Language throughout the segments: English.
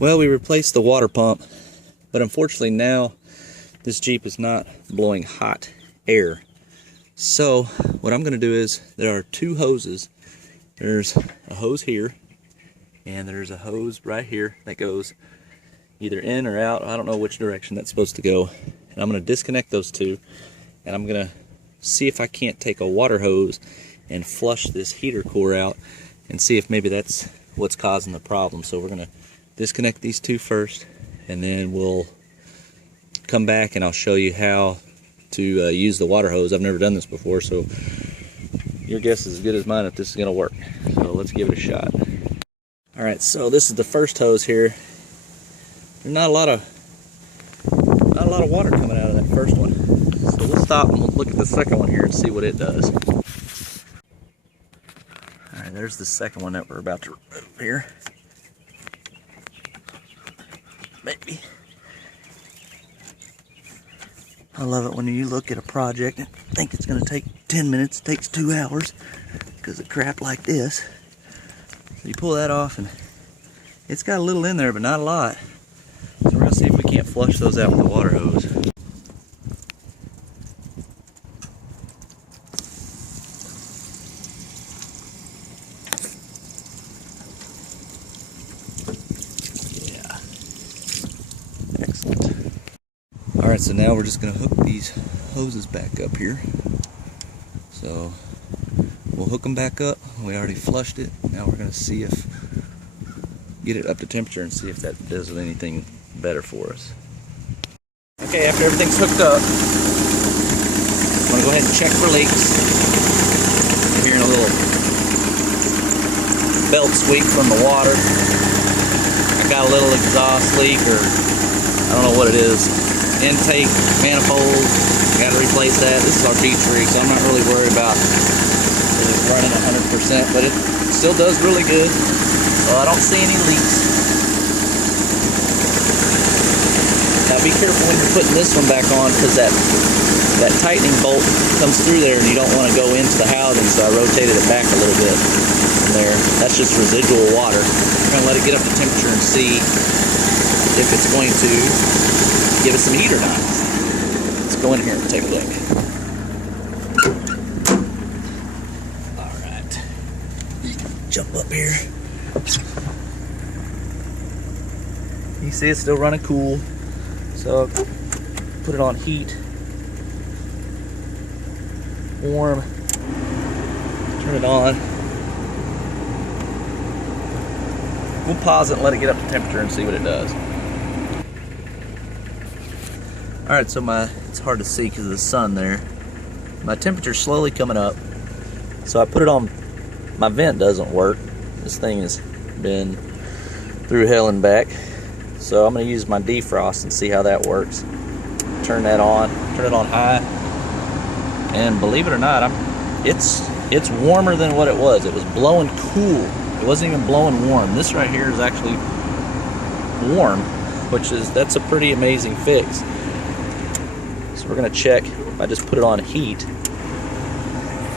Well, we replaced the water pump, but unfortunately now this Jeep is not blowing hot air. So what I'm going to do is, there are two hoses. There's a hose here, and there's a hose right here that goes either in or out. I don't know which direction that's supposed to go. And I'm going to disconnect those two, and I'm going to see if I can't take a water hose and flush this heater core out and see if maybe that's what's causing the problem. So we're going to disconnect these two first, and then we'll come back and I'll show you how to use the water hose. I've never done this before, so your guess is as good as mine if this is going to work. So let's give it a shot. Alright, so this is the first hose here. There's not a lot of water coming out of that first one. So we'll stop and we'll look at the second one here and see what it does. Alright, there's the second one that we're about to remove here. Maybe. I love it when you look at a project and think it's going to take 10 minutes, it takes 2 hours because of crap like this. So you pull that off and it's got a little in there, but not a lot. So we're going to see if we can't flush those out with the water hose. Yeah. Excellent. Alright, so now we're just going to hook these hoses back up here. So we'll hook them back up. We already flushed it. Now we're going to see if, get it up to temperature and see if that does anything better for us. Okay, after everything's hooked up, I'm going to go ahead and check for leaks. I'm hearing a little belt squeak from the water. I got a little exhaust leak, or I don't know what it is. Intake manifold, got to replace that. This is our beach rig, so I'm not really worried about it running 100%, but it still does really good. So I don't see any leaks. Now be careful when you're putting this one back on, because that tightening bolt comes through there and you don't want to go into the housing, so I rotated it back a little bit from there. That's just residual water. We're going to let it get up to temperature and see if it's going to give us some heat or not. Let's go in here and take a look. Alright. Jump up here. You see it's still running cool. So put it on heat. Warm. Turn it on. We'll pause it and let it get up to temperature and see what it does. Alright, so it's hard to see because of the sun there. My temperature's slowly coming up. So I put it on, my vent doesn't work. This thing has been through hell and back. So I'm going to use my defrost and see how that works. Turn that on, turn it on high. And believe it or not, it's warmer than what it was. It was blowing cool. It wasn't even blowing warm. This right here is actually warm, that's a pretty amazing fix. So we're going to check. I just put it on heat.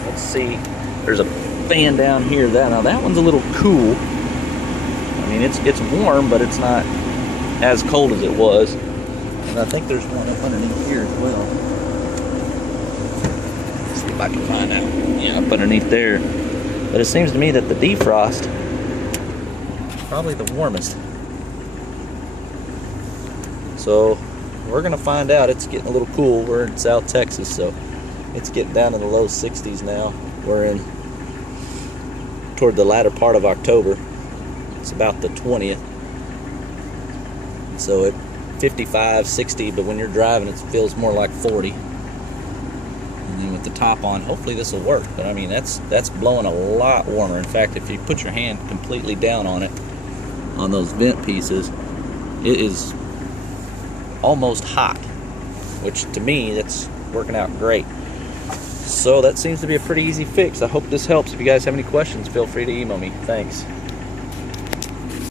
Let's see. There's a fan down here. Now that one's a little cool. I mean, it's warm, but it's not as cold as it was. And I think there's one up underneath here as well. Let's see if I can find out. Yeah, up underneath there. But it seems to me that the defrost is probably the warmest. So we're gonna find out. It's getting a little cool. We're in South Texas, so it's getting down in the low 60s now. We're in toward the latter part of October. It's about the 20th. So at 55, 60, but when you're driving it feels more like 40. And then with the top on, hopefully this will work. But I mean, that's blowing a lot warmer. In fact, if you put your hand completely down on it, on those vent pieces, it is almost hot, which to me, that's working out great. So that seems to be a pretty easy fix. I hope this helps. If you guys have any questions, feel free to email me. Thanks.